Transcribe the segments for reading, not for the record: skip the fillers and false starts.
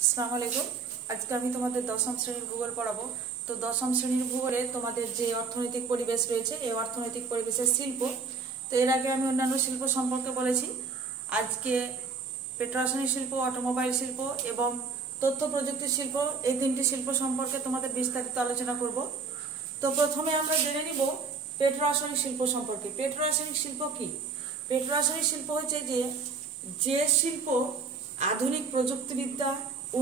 আসসালামু আলাইকুম। আজকে আমি তোমাদের দশম শ্রেণীর ভূগোল পড়াবো। তো দশম শ্রেণীর ভূগোলে তোমাদের যে অর্থনৈতিক পরিবেশ রয়েছে, এই অর্থনৈতিক পরিবেশের শিল্প। তো এর আগে আমি অন্যান্য শিল্প সম্পর্কে বলেছি। আজকে পেট্রোরাসায়নিক শিল্প, অটোমোবাইল শিল্প এবং তথ্য প্রযুক্তি শিল্প, এই তিনটি শিল্প সম্পর্কে তোমাদের বিস্তারিত আলোচনা করব। তো প্রথমে আমরা জেনে নিব পেট্রোরাসায়নিক শিল্প সম্পর্কে। পেট্রোরাসায়নিক শিল্প কি? পেট্রোরাসায়নিক শিল্প হচ্ছে যে শিল্প আধুনিক প্রযুক্তিবিদ্যা,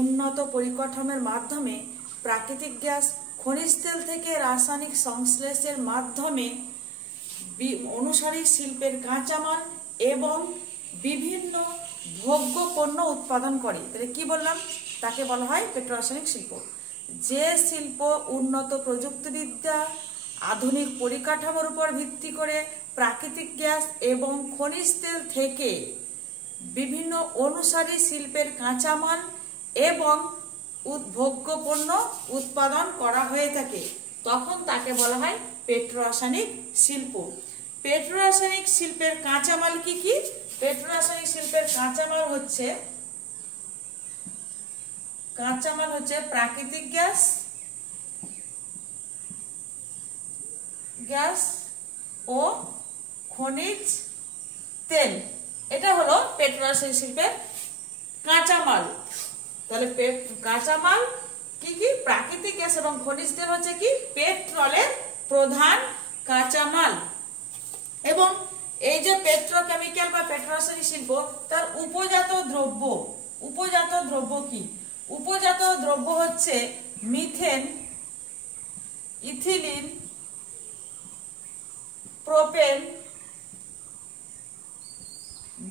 উন্নত পরিকাঠামোর মাধ্যমে প্রাকৃতিক গ্যাস, খনিজ তেল থেকে রাসায়নিক সংশ্লেষের মাধ্যমে অনুসারী শিল্পের কাঁচামাল এবং বিভিন্ন ভোগ্য পণ্য উৎপাদন করে। তাহলে কি বললাম? তাকে বলা হয় পেট্রোরাসায়নিক শিল্প। যে শিল্প উন্নত প্রযুক্তিবিদ্যা, আধুনিক পরিকাঠামোর উপর ভিত্তি করে প্রাকৃতিক গ্যাস এবং খনিজ তেল থেকে বিভিন্ন অনুসারী শিল্পের কাঁচামাল এবং ভোগ্য পণ্য উৎপাদন করা হয়ে থাকে, তখন তাকে বলা হয় পেট্রোরাসায়নিক শিল্প। পেট্রোরাসায়নিক শিল্পের কাঁচামাল কি কি? পেট্রোরাসায়নিক শিল্পের কাঁচামাল হচ্ছে প্রাকৃতিক গ্যাস ও খনিজ তেল। এটা হলো পেট্রোরাসায়নিক শিল্পের কাঁচামাল। তাহলে কাঁচামাল কি কি? প্রাকৃতিক গ্যাস এবং খনিজ তেল হচ্ছে কি পেট্রোলের প্রধান কাঁচামাল। এবং এই যে পেট্রোকেমিক্যাল বা পেট্রোরাসায়নিক শিল্প, তার উপজাত দ্রব্য কি? উপজাত দ্রব্য হচ্ছে মিথেন, ইথিলিন, প্রোপেন,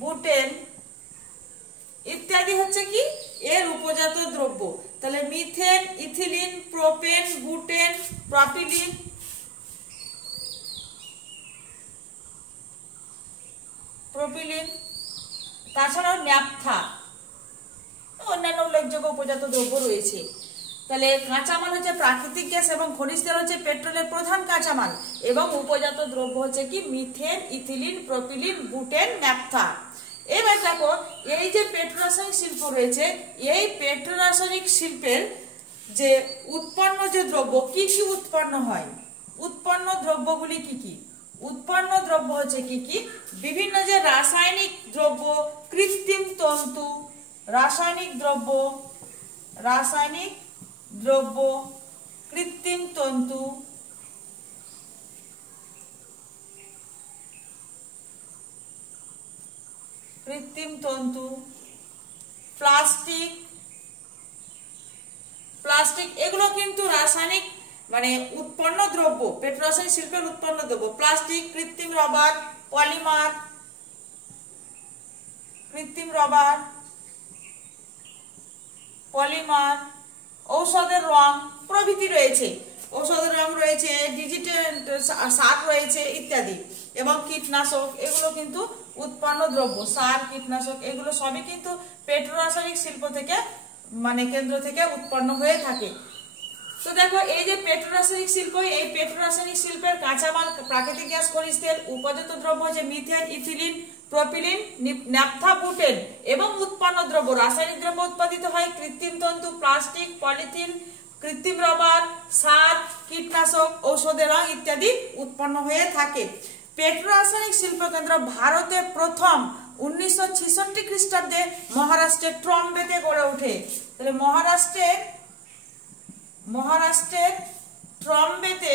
বুটেন ইত্যাদি হচ্ছে কি এর উপজাত দ্রব্য। তাহলে methane, ethylene, propane, butane, propylene, তাছাড়াও ন্যাপথা, অন্যান্য উল্লেখযোগ্য উপজাত দ্রব্য রয়েছে। তাহলে কাঁচামাল হচ্ছে প্রাকৃতিক গ্যাস এবং খনিজ তেল হচ্ছে পেট্রোলের প্রধান কাঁচামাল, এবং উপজাত দ্রব্য হচ্ছে কি methane, ethylene, propylene, butane, naphtha. এবার দেখো, এই যে পেট্রোরাসায়নিক শিল্প রয়েছে, এই পেট্রোরাসায়নিক শিল্পের যে উৎপন্ন যে দ্রব্য, কি কি উৎপন্ন হয়? উৎপন্ন দ্রব্যগুলি কি কি? উৎপন্ন দ্রব্য হচ্ছে কি কি? বিভিন্ন যে রাসায়নিক দ্রব্য, কৃত্রিম তন্তু, রাসায়নিক দ্রব্য, কৃত্রিম তন্তু, প্লাস্টিক, এগুলো কিন্তু রাসায়নিক মানে উৎপন্ন দ্রব্য, পেট্রোরাসায়নিক শিল্পের উৎপন্ন দ্রব্য। প্লাস্টিক, কৃত্রিম রবার, পলিমার, ঔষধের রং প্রভৃতি রয়েছে। ঔষধের রং রয়েছে, ডিজিটাল সার রয়েছে ইত্যাদি, এবং কীটনাশক, এগুলো কিন্তু উৎপন্ন দ্রব্য। সার, কীটনাশক এগুলো সবই কিন্তু পেট্রোরাসায়নিক শিল্প থেকে কেন্দ্র থেকে উৎপন্ন হয়ে থাকে। তো দেখো, এই যে পেট্রোরাসায়নিক শিল্প, এই পেট্রোরাসায়নিক শিল্পের কাঁচামাল প্রাকৃতিক গ্যাস, খনিজ তেল, উপজাত দ্রব্য হচ্ছে methane, ethylene, propylene, naphtha, butane, এবং উৎপন্ন দ্রব্য রাসায়নিক দ্রব্য উৎপাদিত হয় কৃত্রিম তন্তু, প্লাস্টিক, পলিথিন, কৃত্রিম রবার, সার, কীটনাশক, ঔষধের রং ইত্যাদি উৎপন্ন হয়ে থাকে। পেট্রোরাসায়নিক শিল্প কেন্দ্র ভারতে প্রথম 1966 খ্রিস্টাব্দে মহারাষ্ট্রের ট্রম্বেতে গড়ে ওঠে। তাহলে মহারাষ্ট্রের ট্রম্বেতে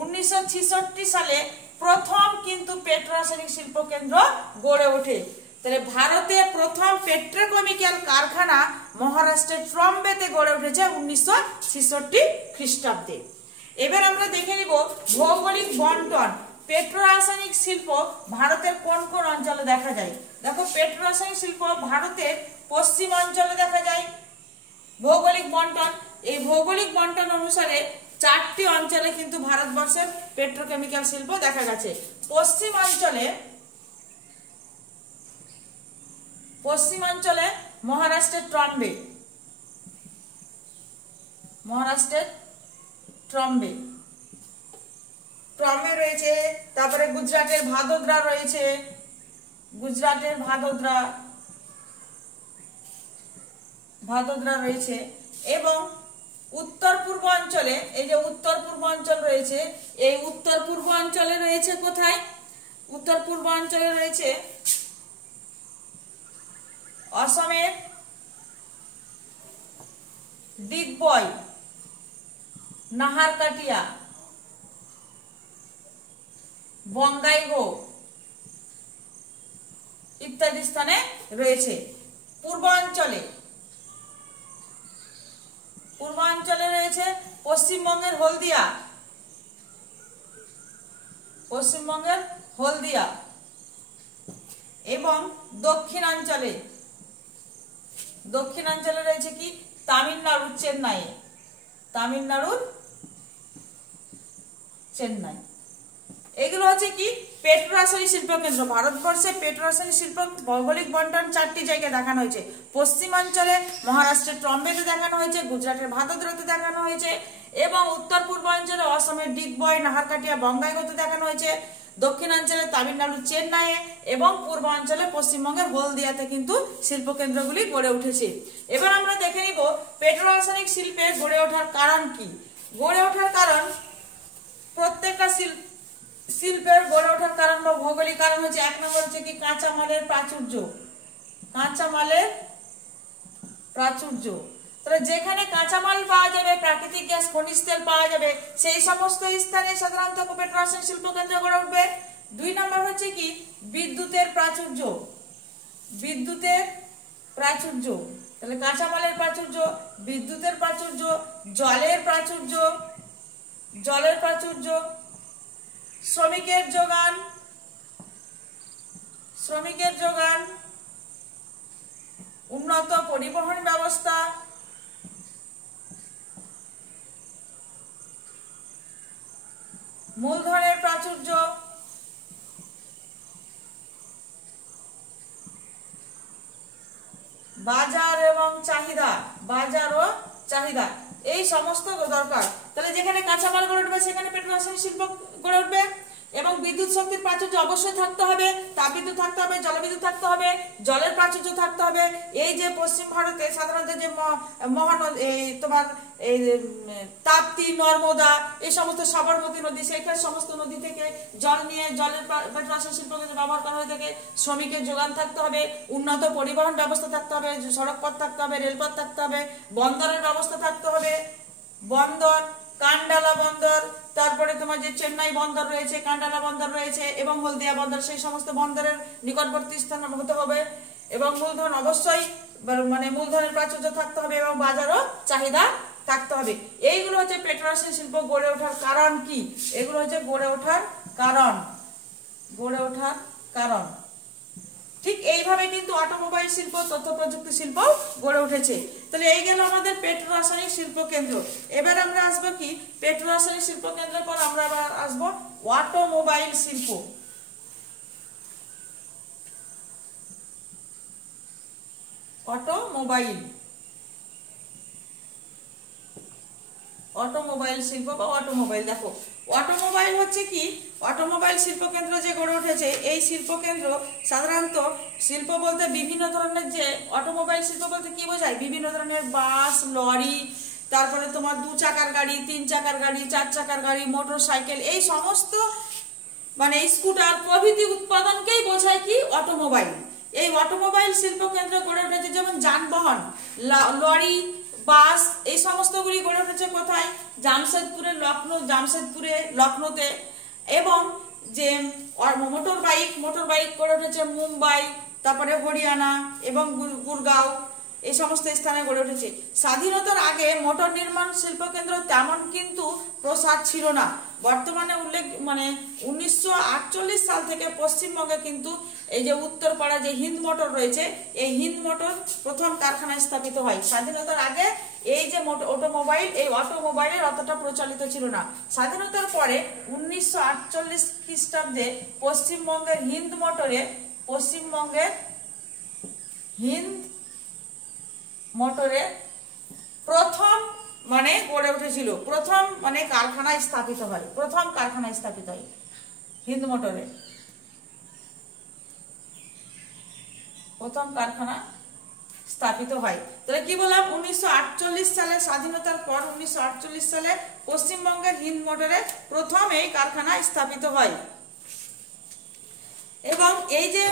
1966 সালে প্রথম কিন্তু পেট্রোরাসায়নিক শিল্প কেন্দ্র গড়ে ওঠে। তাহলে ভারতে প্রথম পেট্রোকেমিক্যাল কারখানা মহারাষ্ট্রের ট্রম্বেতে গড়ে উঠেছে 1966 খ্রিস্টাব্দে। এবার আমরা দেখে নিব ভৌগোলিক বন্টন। পেট্রোরাসায়নিক শিল্প ভারতের কোন কোন অঞ্চলে দেখা যায়? দেখো, পেট্রোরাসায়নিক শিল্প ভারতের পশ্চিম অঞ্চলে দেখা যায়। ভৌগোলিক বন্টন, এই ভৌগোলিক বন্টন অনুসারে 4টি অঞ্চলে কিন্তু ভারতবর্ষের পেট্রোকেমিক্যাল শিল্প দেখা গেছে। পশ্চিমাঞ্চলে মহারাষ্ট্রের ট্রম্বে রয়েছে। তারপরে গুজরাটের ভাদোদরা রয়েছে, ভাদোদরা রয়েছে এবং উত্তর পূর্ব অঞ্চলে এই যে উত্তর পূর্ব অঞ্চল রয়েছে, এই উত্তর পূর্ব অঞ্চলে রয়েছে কোথায়? উত্তর পূর্ব অঞ্চলে রয়েছে অসমের ডিগবয়, নাহারকাটিয়া, বঙ্গাইগো ইত্যাদি স্থানে রয়েছে। পূর্বাঞ্চলে রয়েছে পশ্চিমবঙ্গের হলদিয়া এবং দক্ষিণাঞ্চলে রয়েছে কি? তামিলনাড়ুর চেন্নাই। এগুলো হচ্ছে কি পেট্রোরাসায়নিক শিল্পকেন্দ্র। ভারতবর্ষে পেট্রোরাসায়নিক শিল্প ভৌগোলিক বন্টন 4টি জায়গায় দেখানো হয়েছে। পশ্চিমাঞ্চলে মহারাষ্ট্রের ট্রম্বেতে দেখানো হয়েছে, গুজরাটের ভাদোদরাতে দেখানো হয়েছে এবং উত্তর পূর্বাঞ্চলে অসমের ডিগবয়, নাহারকাটিয়া, বঙ্গাইগোতে দেখানো হয়েছে। দক্ষিণাঞ্চলে তামিলনাড়ুর চেন্নাইয়ে এবং পূর্বাঞ্চলে পশ্চিমবঙ্গের হলদিয়াতে কিন্তু শিল্পকেন্দ্রগুলি গড়ে উঠেছে। এবার আমরা দেখে নিব পেট্রোরাসায়নিক শিল্পে গড়ে ওঠার কারণ কি। গড়ে ওঠার কারণ, প্রত্যেকটা শিল্পের গড়ে ওঠার কারণ বা ভৌগোলিক কারণ হচ্ছে, 1 নম্বর হচ্ছে কি কাঁচামালের প্রাচুর্য। তাহলে যেখানে কাঁচামাল পাওয়া যাবে, প্রাকৃতিক গ্যাস, খনিজ তেল পাওয়া যাবে, সেই সমস্ত স্থানে সাধারণত পেট্রোরাসায়নিক শিল্পকেন্দ্র গড়ে উঠবে। 2 নম্বর হচ্ছে কি বিদ্যুতের প্রাচুর্য। তাহলে কাঁচামালের প্রাচুর্য, বিদ্যুতের প্রাচুর্য, জলের প্রাচুর্য, শ্রমিকের যোগান, উন্নত পরিবহন ব্যবস্থা, মূলধনের প্রাচুর্য, বাজার ও চাহিদা, এই সমস্ত দরকার। তাহলে যেখানে কাঁচামাল গড়ে উঠবে সেখানে পেট্রোরাসায়নিক শিল্প গড়ে উঠবে এবং বিদ্যুৎ শক্তির প্রাচুর্য অবশ্যই থাকতে হবে, তাপবিদ্যুৎ থাকতে হবে, জলবিদ্যুৎ থাকতে হবে, জলের প্রাচুর্য থাকতে হবে। এই যে পশ্চিম ভারতে সাধারণত যে মহানদী, তোমার এই তাপ্তি, নর্মদা, এই সমস্ত সাবরমতী নদী, সেইখানে সমস্ত নদী থেকে জল নিয়ে জলের পেট্রোরাসায়নিক শিল্পকেন্দ্রে ব্যবহার করা হয়ে থাকে। শ্রমিকের যোগান থাকতে হবে, উন্নত পরিবহন ব্যবস্থা থাকতে হবে, সড়ক পথ থাকতে হবে, রেলপথ থাকতে হবে, বন্দরের ব্যবস্থা থাকতে হবে, বন্দর, কান্ডালা বন্দর, তারপরে তোমার যে চেন্নাই বন্দর রয়েছে, কান্ডালা বন্দর রয়েছে এবং হলদিয়া বন্দর, সেই সমস্ত বন্দরের নিকটবর্তী স্থান হতে হবে এবং মূলধন অবশ্যই মানে মূলধনের প্রাচুর্য থাকতে হবে এবং বাজারও চাহিদা থাকতে হবে। এইগুলো হচ্ছে পেট্রোরাসায়নিক শিল্প গড়ে ওঠার কারণ কি? এগুলো হচ্ছে গড়ে ওঠার কারণ। ঠিক এইভাবে কিন্তু অটোমোবাইল শিল্প, তথ্য প্রযুক্তি শিল্প গড়ে উঠেছে। তাহলে এই গেল আমাদের পেট্রোরাসায়নিক শিল্প কেন্দ্র। এবার আমরা আসবো কি পেট্রোরাসায়নিক শিল্প কেন্দ্রের পর আমরা আবার আসবো অটোমোবাইল শিল্প। অটোমোবাইল শিল্প বা অটোমোবাইল। দেখো অটোমোবাইল হচ্ছে কি অটোমোবাইল শিল্প কেন্দ্র যে গড়ে উঠেছে, এই শিল্প কেন্দ্র সাধারণত শিল্প বলতে বিভিন্ন ধরনের, যে অটোমোবাইল শিল্প বলতে কি বোঝায়, বিভিন্ন ধরনের বাস, লরি, তারপরে তোমার 2 চাকার গাড়ি, 3 চাকার গাড়ি, 4 চাকার গাড়ি, মোটর সাইকেল, এই সমস্ত মানে স্কুটার প্রভৃতি উৎপাদনকেই বোঝায় কি অটোমোবাইল। এই অটোমোবাইল শিল্প কেন্দ্র গড়ে উঠেছে, যেমন যানবাহন, লরি, বাস, এই সমস্তগুলি গড়ে উঠেছে কোথায়? জামশেদপুরে, লখনৌতে এবং যে মোটর বাইক গড়ে উঠেছে মুম্বাই, তারপরে হরিয়ানা এবং গুরগাঁও, এই সমস্ত স্থানে গড়ে উঠেছে। স্বাধীনতার আগে মোটর নির্মাণ শিল্প কেন্দ্র তেমন কিন্তু প্রসার ছিল না। বর্তমানে 1948 সাল থেকে পশ্চিমবঙ্গে কিন্তু এই যে উত্তরপাড়া যে হিন্দ মোটর রয়েছে, এই হিন্দ মোটর প্রথম কারখানা স্থাপিত হয়। স্বাধীনতার আগে এই যে অটোমোবাইলের অতটা প্রচলিত ছিল না। স্বাধীনতার পরে 1948 খ্রিস্টাব্দে পশ্চিমবঙ্গের হিন্দ মোটরে প্রথম গড়ে উঠেছিল, প্রথম কারখানা স্থাপিত হয়, হিন্দ মোটরে প্রথম কারখানা স্থাপিত হয়। তাহলে কি বললাম, 1948 সালে স্বাধীনতার পর 1948 সালে পশ্চিমবঙ্গের হিন্দ মোটরে প্রথম এই কারখানা স্থাপিত হয়। এবং এই যে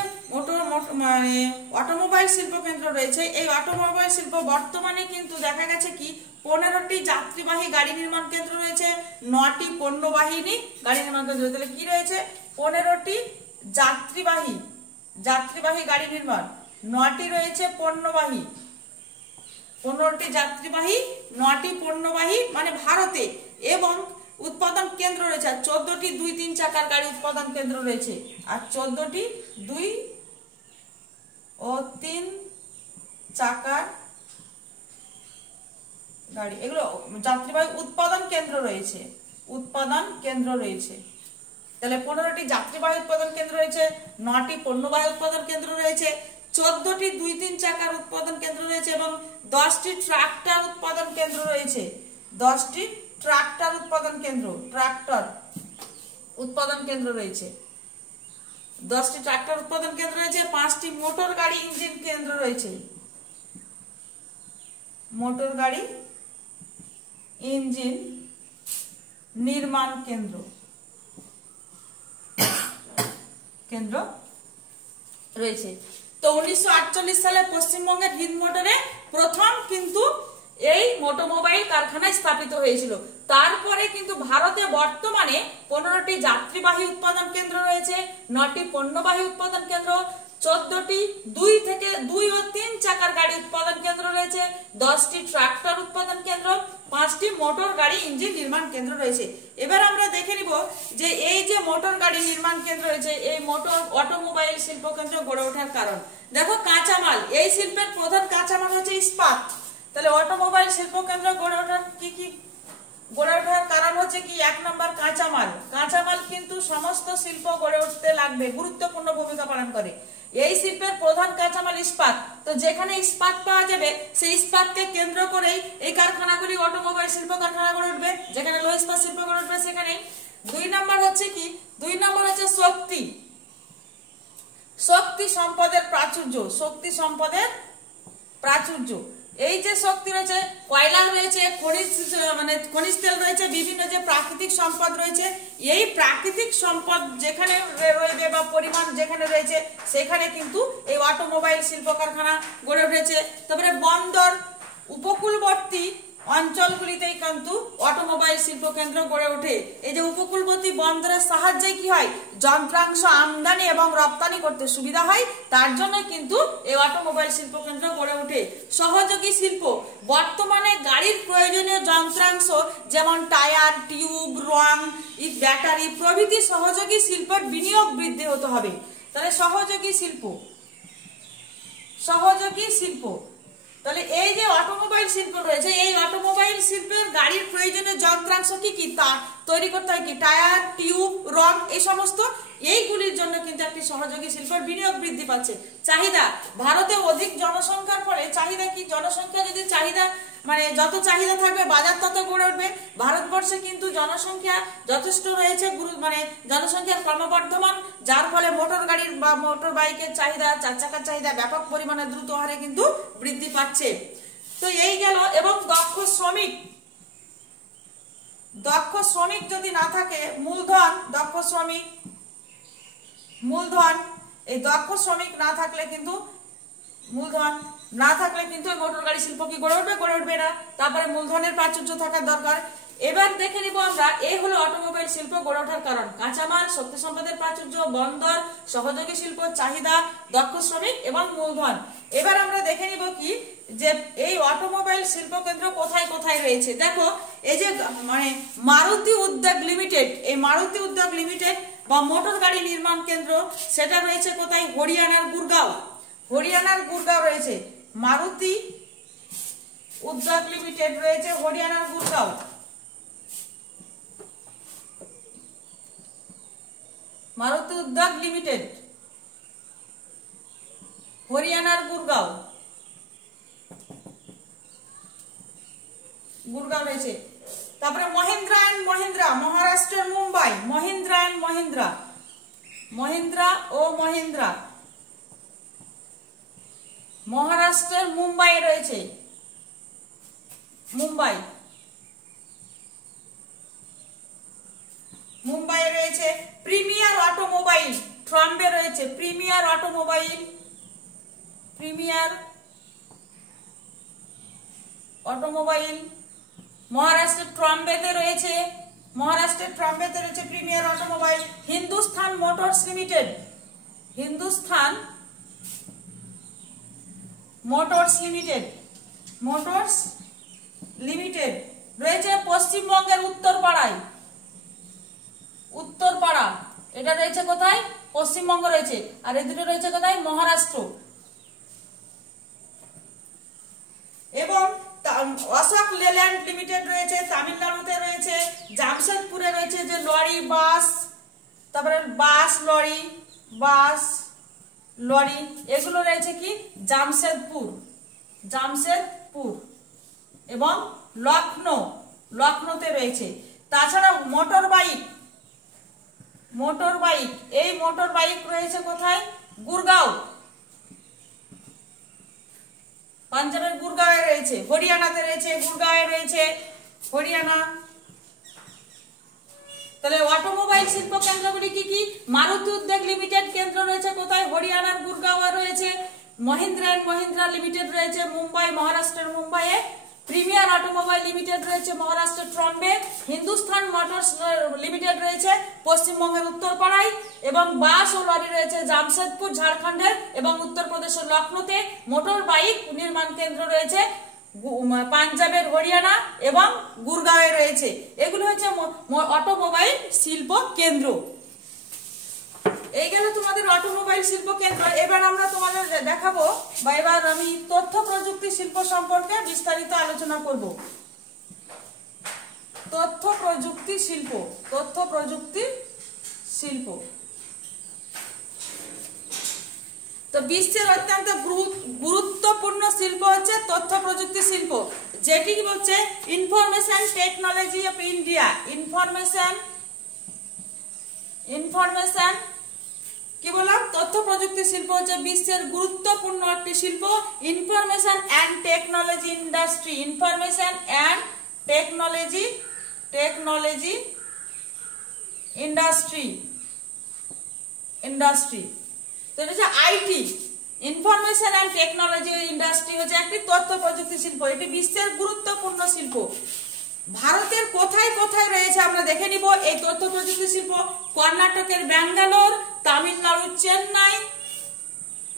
মানে অটোমোবাইল শিল্প কেন্দ্র রয়েছে, এই অটোমোবাইল শিল্প বর্তমানে কিন্তু দেখা গেছে কি 15টি যাত্রীবাহী গাড়ি নির্মাণ কেন্দ্র রয়েছে, 9টি পণ্যবাহিনী গাড়ি নির্মাণ কেন্দ্র। তাহলে কি রয়েছে, 15টি যাত্রীবাহী গাড়ি নির্মাণ, 9টি রয়েছে পণ্যবাহী, 15টি যাত্রীবাহী, 9টি পণ্যবাহী মানে ভারতে, এবং উৎপাদন কেন্দ্র রয়েছে 14টি 2-3 চাকার গাড়ি উৎপাদন কেন্দ্র রয়েছে, আর 14টি 2 ও 3 চাকার গাড়ি, এগুলো যাত্রীবাহী উৎপাদন কেন্দ্র রয়েছে, তাহলে 15টি যাত্রীবাহী উৎপাদন কেন্দ্র রয়েছে, 9টি পণ্যবাহী উৎপাদন কেন্দ্র রয়েছে, 14টি 2-3 চাকার উৎপাদন কেন্দ্র রয়েছে, এবং 10টি ট্রাক্টর উৎপাদন কেন্দ্র রয়েছে, 10টি ট্রাক্টর উৎপাদন কেন্দ্র রয়েছে, 10টি ট্রাক্টর উৎপাদন কেন্দ্র রয়েছে, 5টি মোটর গাড়ি ইঞ্জিন কেন্দ্র রয়েছে, মোটর গাড়ি ইঞ্জিন নির্মাণ কেন্দ্র রয়েছে। তো 1948 সালে পশ্চিমবঙ্গের হিন্দ মোটরে প্রথম কিন্তু এই মোটোমোবাইল কারখানা স্থাপিত হয়েছিল। তারপরে কিন্তু ভারতে বর্তমানে 15টি যাত্রীবাহী উৎপাদন কেন্দ্র রয়েছে, 9টি পণ্যবাহী উৎপাদন কেন্দ্র, 14টি 2 ও 3 চাকার গাড়ি উৎপাদন কেন্দ্র রয়েছে, 10টি ট্রাক্টর উৎপাদন কেন্দ্র, 5টি মোটর গাড়ি ইঞ্জিন নির্মাণ কেন্দ্র রয়েছে। এবার আমরা দেখে নিব যে এই যে মোটর গাড়ি নির্মাণ কেন্দ্র রয়েছে, এই অটোমোবাইল শিল্প কেন্দ্র গড়ে ওঠার কারণ। দেখো কাঁচামাল, এই শিল্পের প্রধান কাঁচামাল হচ্ছে ইস্পাত। তাহলে অটোমোবাইল শিল্প কেন্দ্র গড়ে ওঠার কারণ হচ্ছে কি, 1 নম্বর কাঁচামাল কিন্তু সমস্ত শিল্প গড়ে উঠতে লাগবে, গুরুত্বপূর্ণ ভূমিকা পালন করে। এই শিল্পের প্রধান কাঁচামাল ইস্পাত। তো যেখানে ইস্পাত পাওয়া যাবে সেই ইস্পাতকে কেন্দ্র করেই এই কারখানাগুলি অটোমোবাইল শিল্প কারখানা গড়ে উঠবে, যেখানে লৌহ ইস্পাত শিল্প গড়ে উঠবে সেখানে। 2 নম্বর হচ্ছে কি, 2 নম্বর হচ্ছে শক্তি সম্পদের প্রাচুর্য। এই যে শক্তি রয়েছে, কয়লা রয়েছে, খনিজ তেল রয়েছে, বিভিন্ন যে প্রাকৃতিক সম্পদ রয়েছে, এই প্রাকৃতিক সম্পদ যেখানে রয়েছে বা পরিমাণ যেখানে রয়েছে সেখানে কিন্তু এই অটোমোবাইল শিল্প কারখানা গড়ে উঠেছে। তারপরে বন্দর, উপকূলবর্তী অঞ্চলগুলিতেই কিন্তু অটোমোবাইল শিল্প কেন্দ্র গড়ে ওঠে। এই যে উপকূলবর্তী বন্দরের সাহায্যে কি হয়, যন্ত্রাংশ আমদানি এবং রপ্তানি করতে সুবিধা হয়, তার জন্য কিন্তু এই অটোমোবাইল শিল্প কেন্দ্র গড়ে ওঠে। সহযোগী শিল্প, বর্তমানে গাড়ির প্রয়োজনীয় যন্ত্রাংশ যেমন টায়ার, টিউব, রং, ব্যাটারি প্রভৃতি সহযোগী শিল্পের বিনিয়োগ বৃদ্ধি হতে হবে। তাহলে সহযোগী শিল্প, তাহলে এই যে অটোমোবাইল শিল্প রয়েছে, এই অটোমোবাইল শিল্পের গাড়ির প্রয়োজনীয় যন্ত্রাংশ কি তা তৈরি করতে হয় কি, টায়ার, টিউব, রং, এই সমস্ত, এইগুলির জন্য কিন্তু একটি সহযোগী শিল্পের বিনিয়োগ বৃদ্ধি পাচ্ছে। চাহিদা, ভারতে অধিক জনসংখ্যার ফলে চাহিদা কি, জনসংখ্যা যদি চাহিদা মানে যত চাহিদা থাকবে বাজার তত গড়ে উঠবে। ভারতবর্ষে কিন্তু জনসংখ্যা যথেষ্ট রয়েছে, মানে জনসংখ্যার ক্রমবর্ধমান, যার ফলে মোটর গাড়ির বা মোটর বাইকের চাহিদা, 4 চাকার চাহিদা ব্যাপক পরিমাণে দ্রুত হারে কিন্তু বৃদ্ধি পাচ্ছে। তো এই গেল। এবং দক্ষ শ্রমিক যদি না থাকে, মূলধন, এই দক্ষ শ্রমিক না থাকলে কিন্তু মোটর গাড়ি শিল্প কি গড়ে উঠবে না। তারপরে মূলধনের প্রাচুর্য থাকার দরকার। এবার দেখে নিব আমরা, এই হলো অটোমোবাইল শিল্প গড়ে ওঠার কারণ: কাঁচামাল, শক্তি সম্পদের প্রাচুর্য, বন্দর, সহযোগী শিল্প, চাহিদা, দক্ষ শ্রমিক এবং মূলধন। এবার আমরা দেখে নিব কি, যে এই অটোমোবাইল শিল্প কেন্দ্র কোথায় কোথায় রয়েছে। দেখো, এই যে মানে মারুতি উদ্যোগ লিমিটেড, এই মারুতি উদ্যোগ লিমিটেড বা মোটর গাড়ি নির্মাণ কেন্দ্র, সেটা রয়েছে কোথায়, হরিয়ানার গুরগাঁও রয়েছে। মারুতি উদ্যোগ লিমিটেড রয়েছে হরিয়ানার গুরগাঁও। মারুতি উদ্যোগ লিমিটেড হরিয়ানার গুরগাঁও রয়েছে। তারপরে মহিন্দ্রা এন্ড মহিন্দ্রা, মহারাষ্ট্রের মুম্বাই, মহিন্দ্রা মহারাষ্ট্রের মুম্বাই রয়েছে, মুম্বাই রয়েছে। প্রিমিয়ার অটোমোবাইল ট্রাম্বে রয়েছে, প্রিমিয়ার অটোমোবাইল, প্রিমিয়ার অটোমোবাইল মহারাষ্ট্রের ট্রাম্বেতে রয়েছে, মহারাষ্ট্রের ট্রাম্বেতে রয়েছে premier automobile. Hindustan motors limited, Hindustan motors limited, motors limited রয়েছে পশ্চিমবঙ্গের উত্তরপাড়ায়, উত্তরপাড়া এটা রয়েছে কোথায়? পশ্চিমবঙ্গ রয়েছে। আর এই দুটো রয়েছে কোথায়? মহারাষ্ট্র। এবং অশোক লেল্যান্ড লিমিটেড রয়েছে তামিলনাড়ুতে রয়েছে। জামশেদপুরে রয়েছে যে লরি বাস, তারপরে বাস লরি, বাস লরি এগুলো রয়েছে কি? জামশেদপুর, জামশেদপুর এবং লখনৌ, লখনৌতে রয়েছে। তাছাড়া মোটর বাইক, মোটর বাইক, এই মোটর বাইক রয়েছে কোথায়? গুরগাঁও, পাঞ্জাবের গুরগাঁওয়ে রয়েছে, হরিয়ানাতে রয়েছে, গুরগাঁওয়ে রয়েছে, হরিয়ানা। তাহলে অটোমোবাইল শিল্প কেন্দ্রগুলি কি কি? মারুতি উদ্যোগ লিমিটেড কেন্দ্র রয়েছে কোথায়? হরিয়ানার গুরগাঁওয়ে রয়েছে। মহিন্দ্রা এন্ড মহিন্দ্রা লিমিটেড রয়েছে মুম্বাই, মহারাষ্ট্রের মুম্বাইয়ে। প্রিমিয়ার অটোমোবাইল লিমিটেড রয়েছে মহারাষ্ট্রের ট্রম্বে। হিন্দুস্তান মোটরস লিমিটেড রয়েছে পশ্চিমবঙ্গের উত্তরপাড়ায়। এবং বাস ও লরি রয়েছে জামশেদপুর ঝাড়খণ্ডের এবং উত্তরপ্রদেশের লখনৌতে। মোটর বাইক নির্মাণ কেন্দ্র রয়েছে পাঞ্জাবের হরিয়ানা এবং গুরগাঁওয়ে রয়েছে। এগুলো হচ্ছে অটোমোবাইল শিল্প কেন্দ্র। এই গেল তোমাদের অটোমোবাইল শিল্প কেন্দ্র। এবার আমরা তোমাদের দেখাবো বা এবার আমি তথ্য প্রযুক্তি শিল্প সম্পর্কে বিস্তারিত আলোচনা করব। তথ্য প্রযুক্তি শিল্প, তথ্য প্রযুক্তি শিল্প তো বিশ্বের অত্যন্ত গুরুত্বপূর্ণ শিল্প হচ্ছে তথ্য প্রযুক্তি শিল্প, যেটি হচ্ছে information technology of India. Information কি বললাম? তথ্য প্রযুক্তি শিল্প হচ্ছে বিশ্বের গুরুত্বপূর্ণ একটি শিল্প। Information and technology industry, information and technology industry, তো এটা হচ্ছে IT, information and technology industry হচ্ছে একটি তথ্য প্রযুক্তি শিল্প। এটি বিশ্বের গুরুত্বপূর্ণ শিল্প। ভারতের কোথায় কোথায় রয়েছে আমরা দেখে নিব এই তথ্য প্রযুক্তি শিল্প। কর্ণাটকের ব্যাঙ্গালোর, তামিলনাড়ুর চেন্নাই।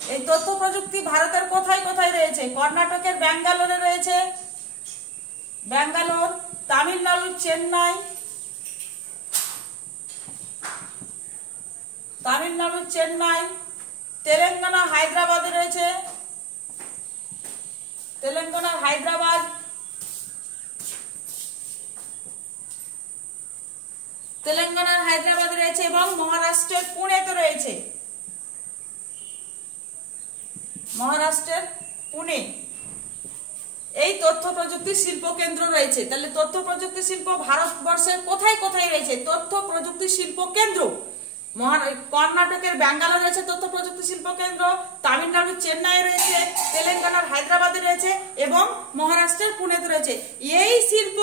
এই তথ্য প্রযুক্তি ভারতের কোথায় কোথায় রয়েছে? কর্ণাটকের ব্যাঙ্গালোরে রয়েছে, ব্যাঙ্গালোর, তামিলনাড়ুর চেন্নাই, তামিলনাড়ুর চেন্নাই, তেলেঙ্গানা হায়দ্রাবাদে রয়েছে, তেলেঙ্গানার হায়দ্রাবাদ, তেলেঙ্গানার হায়দ্রাবাদে রয়েছে এবং মহারাষ্ট্রের পুনেতে রয়েছে, মহারাষ্ট্রের পুনে। এই তথ্য প্রযুক্তি শিল্প কেন্দ্র রয়েছে। তাহলে তথ্য প্রযুক্তি শিল্প ভারতবর্ষের কোথায় কোথায় রয়েছে? তথ্য প্রযুক্তি শিল্প কেন্দ্র কর্ণাটকের ব্যাঙ্গালোর রয়েছে তথ্য প্রযুক্তি শিল্প কেন্দ্র, তামিলনাড়ুর চেন্নাই রয়েছে, তেলেঙ্গানার হায়দ্রাবাদে রয়েছে এবং মহারাষ্ট্রের পুনেতে রয়েছে। এই শিল্প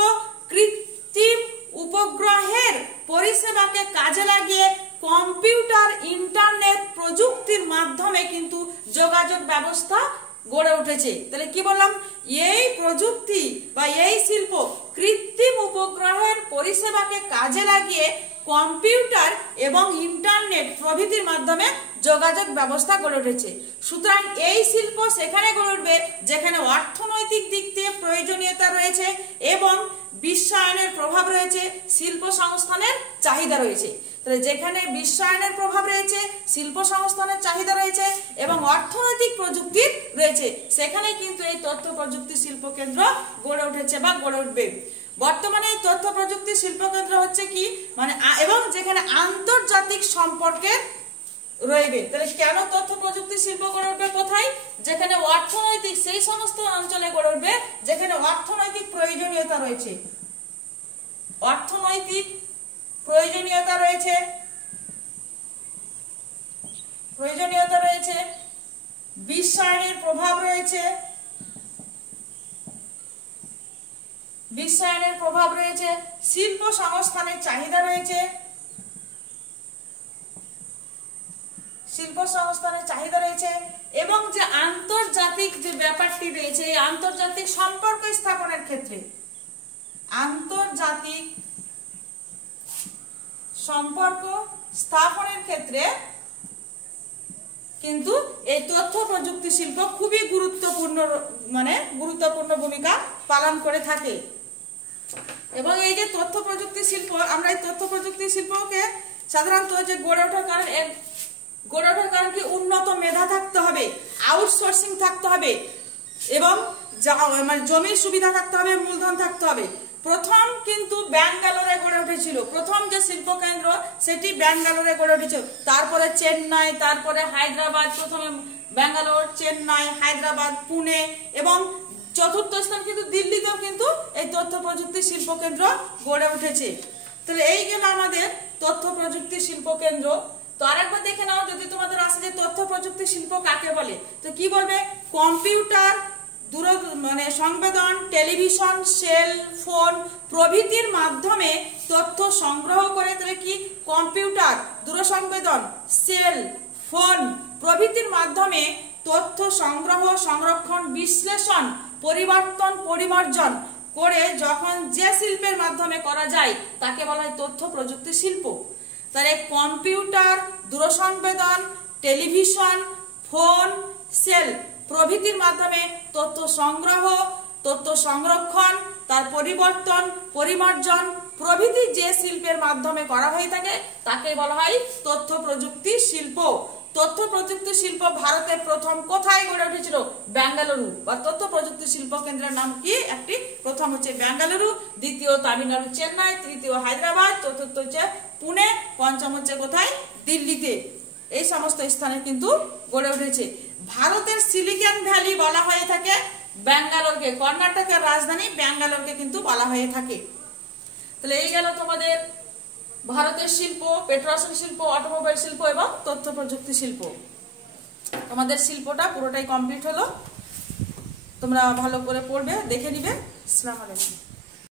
কৃত্রিম উপগ্রহের পরিষেবাকে কাজে লাগিয়ে কম্পিউটার, ইন্টারনেট প্রযুক্তির মাধ্যমে কিন্তু যোগাযোগ ব্যবস্থা গড়ে উঠেছে। তাহলে কি বললাম? এই প্রযুক্তি বা এই শিল্প কৃত্রিম উপগ্রহের পরিষেবাকে কাজে লাগিয়ে কম্পিউটার এবং ইন্টারনেট প্রভৃতির মাধ্যমে যোগাযোগ ব্যবস্থা গড়ে উঠেছে। সুতরাং এই শিল্প সেখানে গড়ে উঠবে যেখানে অর্থনৈতিক দিক থেকে প্রয়োজনীয়তা রয়েছে এবং বিশ্বায়নের প্রভাব রয়েছে, শিল্প সংস্থানের চাহিদা রয়েছে। তাহলে যেখানে বিশ্বায়নের প্রভাব রয়েছে, শিল্প সংস্থানের চাহিদা রয়েছে এবং অর্থনৈতিক প্রযুক্তির রয়েছে, সেখানে কিন্তু এই তথ্য প্রযুক্তি শিল্প কেন্দ্র গড়ে উঠেছে বা গড়ে উঠবে। বর্তমানে এই তথ্য প্রযুক্তি শিল্প কেন্দ্র হচ্ছে কি মানে এবং যেখানে আন্তর্জাতিক সম্পর্কের রইবে। তাহলে কেন তথ্য প্রযুক্তি শিল্প গড়ে উঠবে? কোথায়? যেখানে অর্থনৈতিক, সেই সমস্ত অঞ্চলে গড়ে উঠবে যেখানে অর্থনৈতিক প্রয়োজনীয়তা রয়েছে, অর্থনৈতিক প্রয়োজনীয়তা রয়েছে, বিশ্বায়নের প্রভাব রয়েছে, বিশ্বায়নের প্রভাব রয়েছে, শিল্প সংস্থানের চাহিদা রয়েছে, শিল্প সংস্থানের চাহিদা রয়েছে, এবং যে আন্তর্জাতিক যে ব্যাপারটি রয়েছে এই আন্তর্জাতিক সম্পর্ক স্থাপনের ক্ষেত্রে, আন্তর্জাতিক সম্পর্ক স্থাপনের ক্ষেত্রে কিন্তু এই তথ্য প্রযুক্তি শিল্প খুবই গুরুত্বপূর্ণ ভূমিকা পালন করে থাকে। এবং এই যে তথ্য প্রযুক্তি শিল্প, আমরা এই তথ্য প্রযুক্তি শিল্পকে সাধারণত যে গড়ে ওঠার কারণ কি উন্নত মেধা থাকতে হবে, আউটসোর্সিং থাকতে হবে, এবং জমির সুবিধা থাকতে হবে, মূলধন থাকতে হবে। প্রথম কিন্তু ব্যাঙ্গালোরে গড়ে উঠেছিল, প্রথম যে শিল্প কেন্দ্র সেটি ব্যাঙ্গালোরে গড়ে উঠেছিল, তারপরে চেন্নাই, তারপরে হায়দ্রাবাদ, প্রথমে ব্যাঙ্গালোর, চেন্নাই, হায়দ্রাবাদ, পুনে, এবং চতুর্থ স্থান কিন্তু দিল্লিতেও কিন্তু এই তথ্য প্রযুক্তি শিল্প কেন্দ্র গড়ে উঠেছে। তাহলে এই গেল আমাদের তথ্য প্রযুক্তি শিল্প কেন্দ্র। তো আরেকবার দেখে নাও, যদি তোমাদের আসে যে তথ্য প্রযুক্তি শিল্প কাকে বলে, তো কি বলবে? কম্পিউটার, সংবেদন, টেলিভিশন, সেল ফোন প্রভৃতির মাধ্যমে তথ্য সংগ্রহ করে। তাহলে কি? কম্পিউটার, দূরসংবেদন, সেল ফোন প্রভৃতির মাধ্যমে তথ্য সংগ্রহ, সংরক্ষণ, বিশ্লেষণ, পরিবর্তন, পরিমার্জন করে যখন যে শিল্পের মাধ্যমে করা যায় তাকে বলা হয় তথ্য প্রযুক্তি শিল্প। তাহলে কম্পিউটার, দূরসংবেদন, টেলিভিশন, ফোন, সেল প্রভৃতির মাধ্যমে তথ্য সংগ্রহ, তথ্য সংরক্ষণ, তার পরিবর্তন, পরিমার্জন প্রভৃতি যে শিল্পের মাধ্যমে করা হয়ে থাকে তাকে বলা হয় তথ্য প্রযুক্তি শিল্প। তথ্য প্রযুক্তি শিল্প ভারতের প্রথম কোথায় গড়ে উঠেছিল? বেঙ্গালুরু। বা তথ্য প্রযুক্তি শিল্প কেন্দ্রের নাম কি? একটি, প্রথম হচ্ছে বেঙ্গালুরু, দ্বিতীয় তামিলনাড়ু চেন্নাই, তৃতীয় হায়দ্রাবাদ, চতুর্থ হচ্ছে পুনে, পঞ্চম হচ্ছে কোথায়? দিল্লিতে। এই সমস্ত স্থানে কিন্তু গড়ে উঠেছে। ভারতের সিলিকন ভ্যালি বলা হয়ে থাকে বেঙ্গালোরকে, কর্ণাটকের রাজধানী বেঙ্গালোরকে কিন্তু বলা হয়ে থাকে। তাহলে এই গেল তোমাদের ভারতের শিল্প, পেট্রোলিয়াম শিল্প, অটোমোবাইল শিল্প এবং তথ্য প্রযুক্তি শিল্প। তোমাদের শিল্পটা পুরোটাই কমপ্লিট হলো। তোমরা ভালো করে পড়বে, দেখে নিবে। আসসালামু আলাইকুম।